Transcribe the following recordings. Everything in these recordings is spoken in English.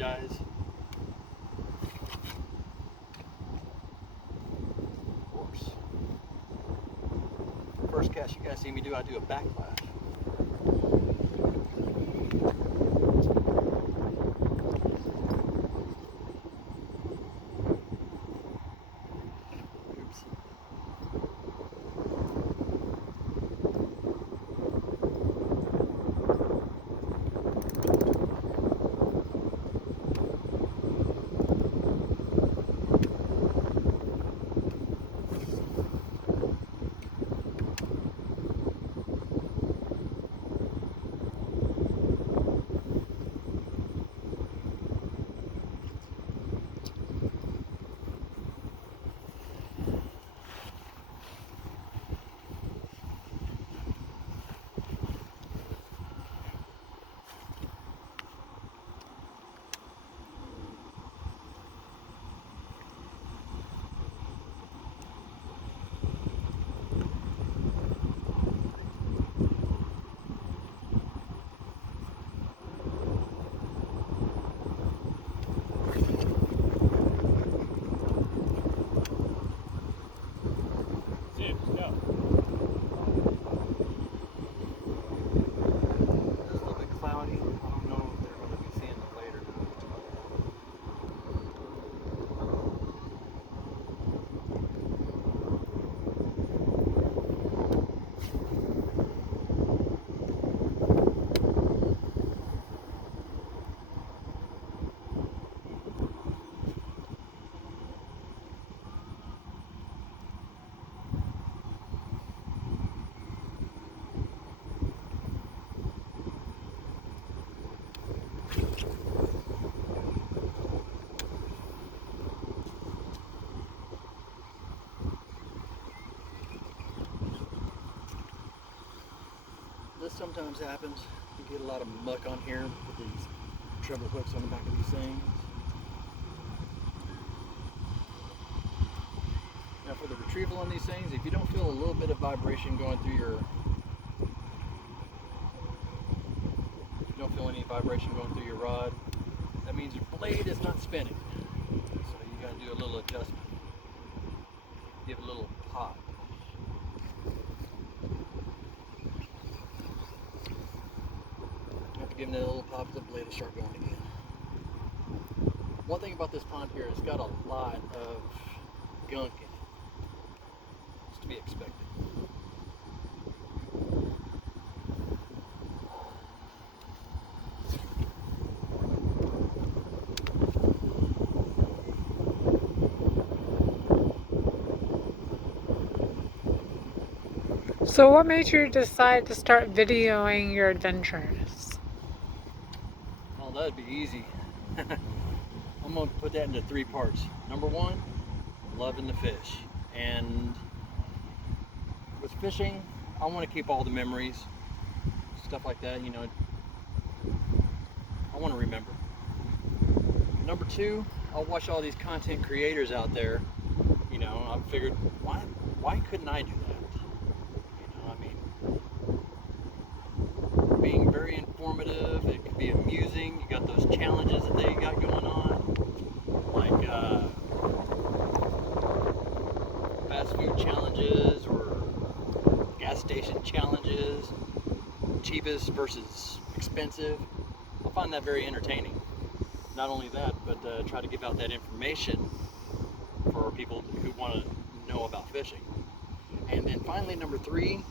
apologize. Of course. First cast you guys see me do, I do a backflash. This sometimes happens. You get a lot of muck on here with these treble hooks on the back of these things. Now for the retrieval on these things, if you don't feel a little bit of vibration going through your, if you don't feel any vibration going through your rod, that means your blade is not spinning. So you got to do a little adjustment. Give it a little pop. Giving it a little pop, the blade will start going again. One thing about this pond here, it's got a lot of gunk in it. It's to be expected. So what made you decide to start videoing your adventures? Well, that'd be easy. I'm going to put that into 3 parts. Number 1, loving the fish. And with fishing, I want to keep all the memories, stuff like that, you know. I want to remember. Number 2, I'll watch all these content creators out there. You know, I figured, why couldn't I do that? Being very informative, it could be amusing. You got those challenges that they got going on, like fast food challenges or gas station challenges, cheapest versus expensive. I find that very entertaining. Not only that, but try to give out that information for people who want to know about fishing. And then finally, number 3,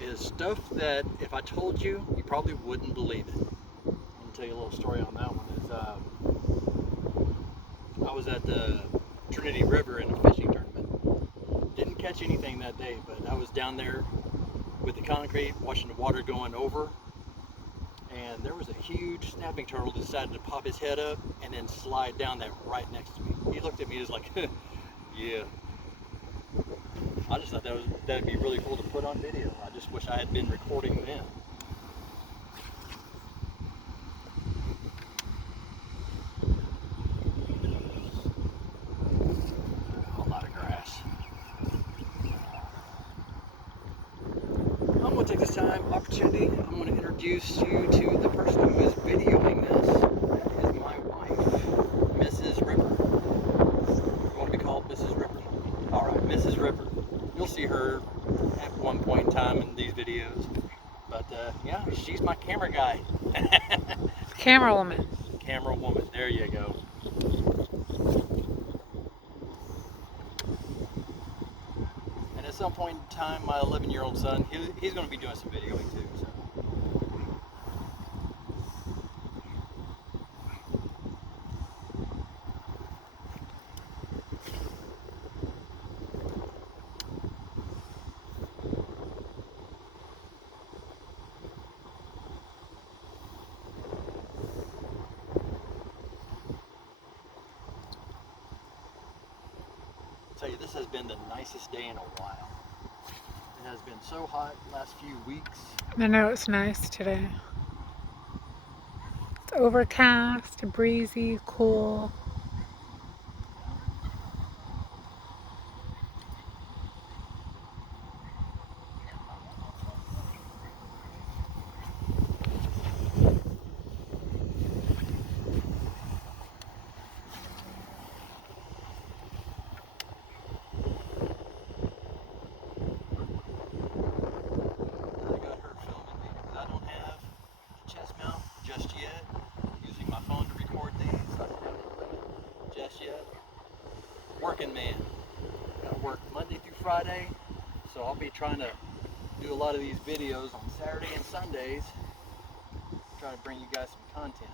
is stuff that if I told you, you probably wouldn't believe it. I'm gonna tell you a little story on that one. I was at the Trinity River in a fishing tournament. Didn't catch anything that day, but I was down there with the concrete, watching the water going over, and there was a huge snapping turtle decided to pop his head up and then slide down that right next to me. He looked at me and was like, yeah. I just thought that'd be really cool to put on video. I just wish I had been recording then. A lot of grass. I'm gonna take this opportunity. I'm going to introduce you to the person who is videoing this. That is my wife, Mrs. Ripper. You want to be called Mrs. Ripper? All right, Mrs. Ripper. You'll see her at one point in time in these videos. But yeah, she's my camera guy. Camera woman. Camera woman. There you go. And at some point in time, my 11-year-old son, he's going to be doing some videoing too. So. Tell you, this has been the nicest day in a while. It has been so hot the last few weeks. I know it's nice today. It's overcast, breezy, cool. I got her filming me because I don't have a chest mount just yet. I'm using my phone to record things. I don't have it just yet. Working man. Got to work Monday through Friday, so I'll be trying to do a lot of these videos on Saturday and Sundays. Try to bring you guys some content.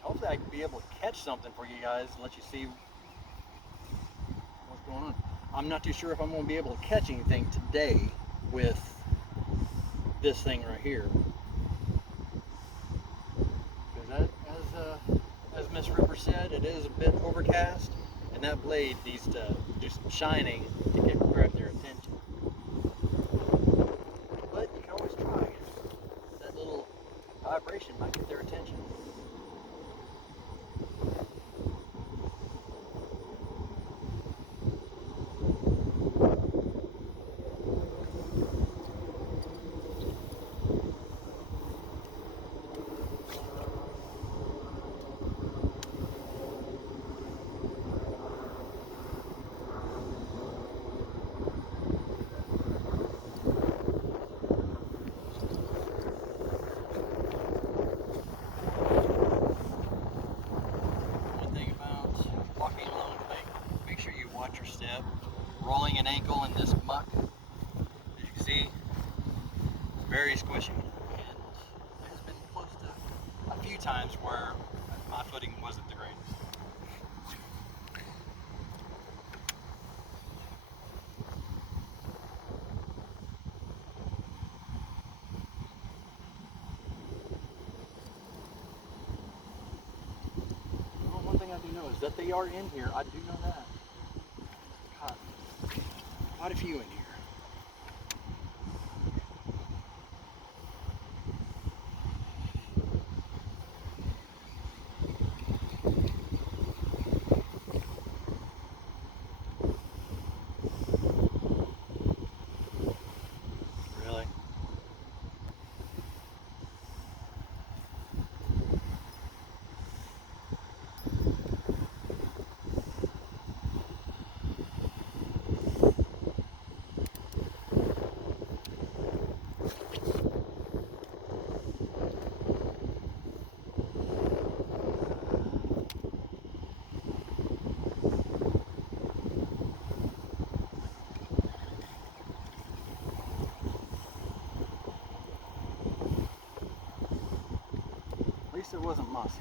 Hopefully I can be able to catch something for you guys and let you see what's going on. I'm not too sure if I'm going to be able to catch anything today with this thing right here. Because as Miss Ripper said, it is a bit overcast, and that blade needs to do some shining to grab their attention. But you can always try. That little vibration might get their attention. Watch your step. Rolling an ankle in this muck, as you can see, it's very squishy. And there's been close to a few times where my footing wasn't the greatest. Well, one thing I do know is that they are in here. I do know that. God, quite a few in here. Really? At least it wasn't mossy.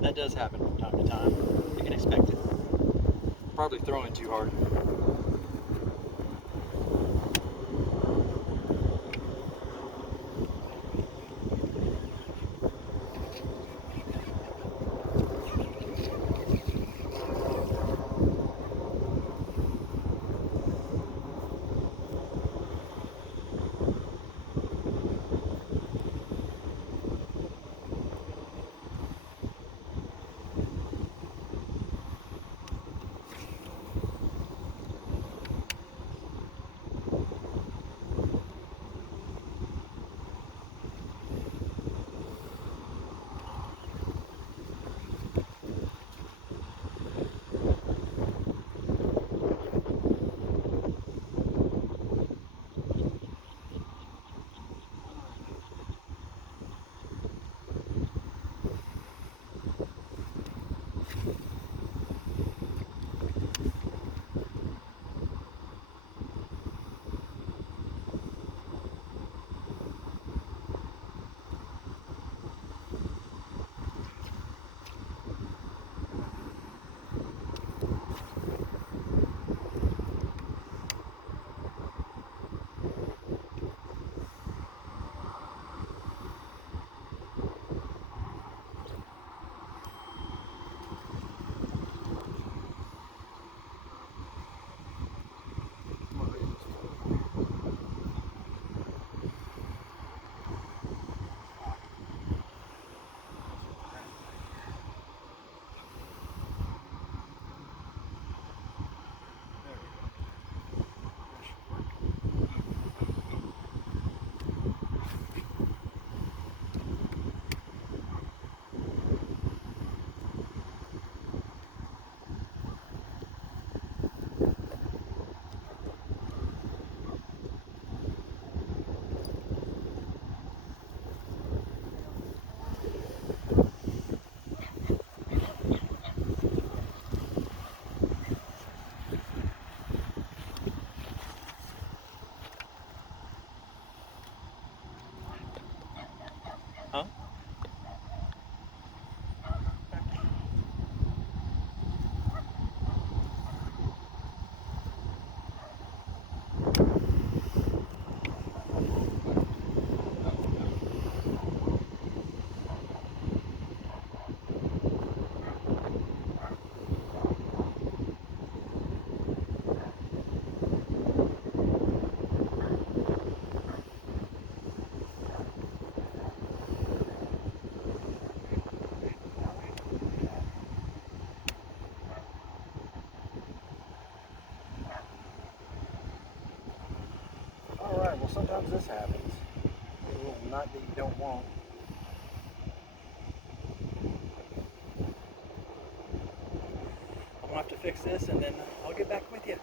That does happen from time to time. You can expect it. Probably throwing too hard. Huh? Alright, well sometimes this happens. A little nut that you don't want. I'm gonna have to fix this and then I'll get back with you.